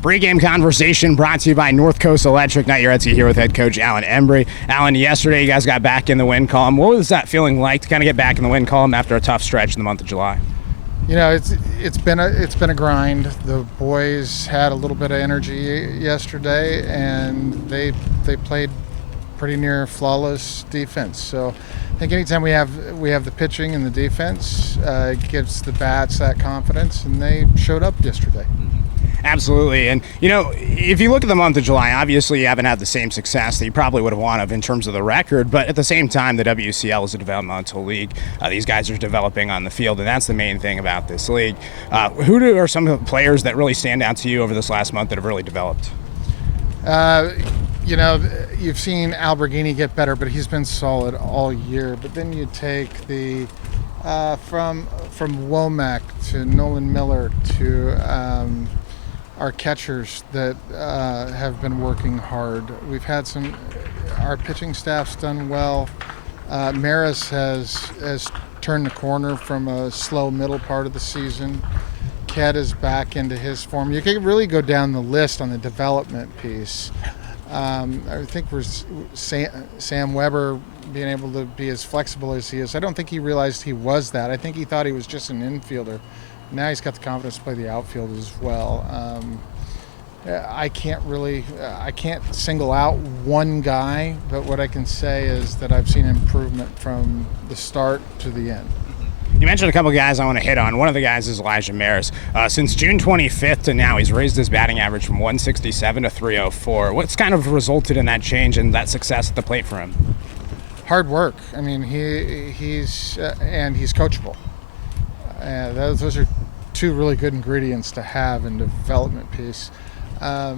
Pre-game conversation brought to you by North Coast Electric. Knight Jarecki here with head coach Alan Embree. Alan, yesterday you guys got back in the win column. What was that feeling like to kind of get back in the win column after a tough stretch in the month of July? You know, it's been a grind. The boys had a little bit of energy yesterday, and they played pretty near flawless defense. So I think anytime we have the pitching and the defense, it gives the bats that confidence, and they showed up yesterday. Absolutely. And, you know, if you look at the month of July, obviously you haven't had the same success that you probably would have wanted in terms of the record. But at the same time, the WCL is a developmental league. These guys are developing on the field, and that's the main thing about this league. Who are some of the players that really stand out to you over this last month that have really developed? You know, you've seen Alberghini get better, but he's been solid all year. But then you take the from Womack to Nolan Miller to our catchers that have been working hard. We've had our pitching staff's done well. Maris has turned the corner from a slow middle part of the season. Ked is back into his form. You can really go down the list on the development piece. I think Sam Weber being able to be as flexible as he is. I don't think he realized he was that. I think he thought he was just an infielder. Now he's got the confidence to play the outfield as well. I can't single out one guy, but what I can say is that I've seen improvement from the start to the end. You mentioned a couple of guys I want to hit on. One of the guys is Elijah Maris. Since June 25th to now, he's raised his batting average from 167 to 304. What's kind of resulted in that change and that success at the plate for him? Hard work. I mean, he's coachable. Those are two really good ingredients to have in the development piece. I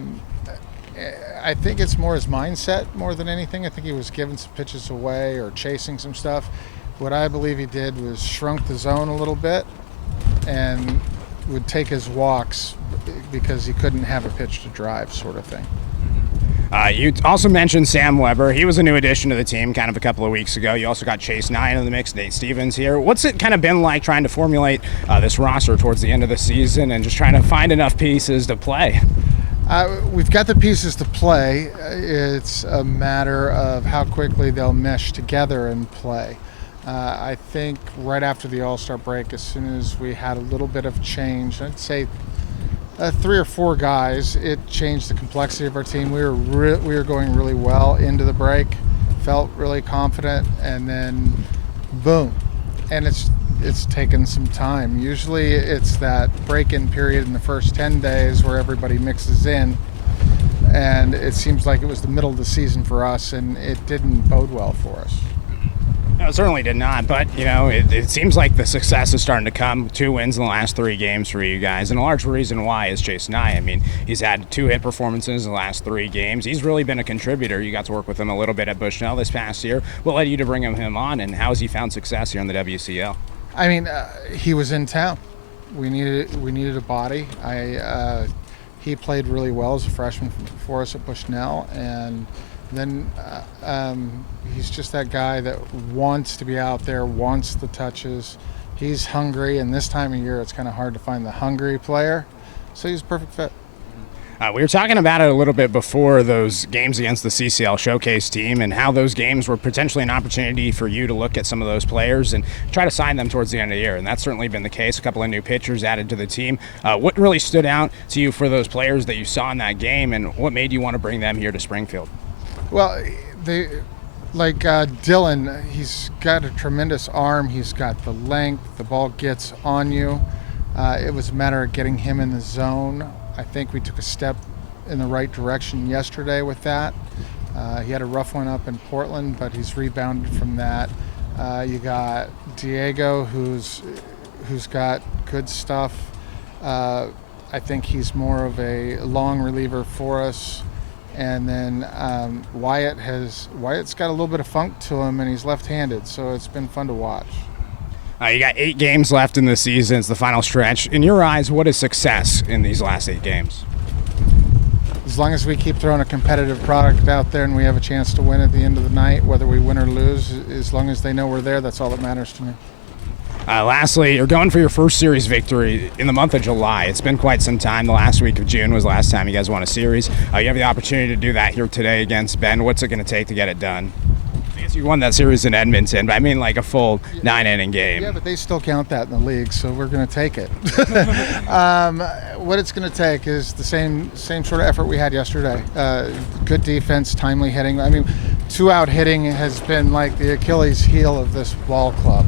think it's more his mindset more than anything. I think he was giving some pitches away or chasing some stuff. What I believe he did was shrunk the zone a little bit and would take his walks because he couldn't have a pitch to drive, sort of thing. You also mentioned Sam Weber. He was a new addition to the team kind of a couple of weeks ago. You also got Chase Nye in the mix, Nate Stevens here. What's it kind of been like trying to formulate this roster towards the end of the season and just trying to find enough pieces to play? We've got the pieces to play. It's a matter of how quickly they'll mesh together and play. I think right after the All-Star break, as soon as we had a little bit of change, I'd say 3 or 4 guys, it changed the complexity of our team. We were going really well into the break, felt really confident, and then boom. And it's taken some time. Usually it's that break-in period in the first 10 days where everybody mixes in, and it seems like it was the middle of the season for us, and it didn't bode well for us. No, it certainly did not, but, you know, it seems like the success is starting to come. 2 wins in the last 3 games for you guys, and a large reason why is Chase Nye. I mean, he's had 2 hit performances in the last 3 games. He's really been a contributor. You got to work with him a little bit at Bushnell this past year. What led you to bring him on, and how has he found success here in the WCL? I mean, he was in town. We needed a body. He played really well as a freshman for us at Bushnell, and then he's just that guy that wants to be out there, wants the touches. He's hungry, and this time of year it's kind of hard to find the hungry player, so he's a perfect fit. We were talking about it a little bit before those games against the CCL Showcase team and how those games were potentially an opportunity for you to look at some of those players and try to sign them towards the end of the year, and that's certainly been the case. A couple of new pitchers added to the team. What really stood out to you for those players that you saw in that game, and what made you want to bring them here to Springfield? Well, Dylan, he's got a tremendous arm. He's got the length. The ball gets on you. It was a matter of getting him in the zone. I think we took a step in the right direction yesterday with that. He had a rough one up in Portland, but he's rebounded from that. You got Diego, who's got good stuff. I think he's more of a long reliever for us. And then Wyatt's got a little bit of funk to him, and he's left-handed, so it's been fun to watch. You got 8 games left in the season. It's the final stretch. In your eyes, what is success in these last 8 games? As long as we keep throwing a competitive product out there and we have a chance to win at the end of the night, whether we win or lose, as long as they know we're there, that's all that matters to me. Lastly, you're going for your first series victory in the month of July. It's been quite some time. The last week of June was the last time you guys won a series. You have the opportunity to do that here today against Bend. What's it going to take to get it done? I guess you won that series in Edmonton, but I mean like a full 9-inning game. Yeah, but they still count that in the league, so we're going to take it. What it's going to take is the same sort of effort we had yesterday. Good defense, timely hitting. I mean, 2-out hitting has been like the Achilles heel of this ball club.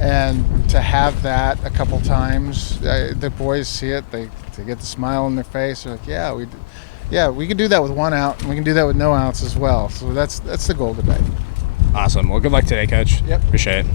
And to have that a couple times, the boys see it, they get the smile on their face. They're like, we can do that with 1 out, and we can do that with no outs as well. So that's the goal today. Awesome. Well, good luck today, Coach. Yep. Appreciate it.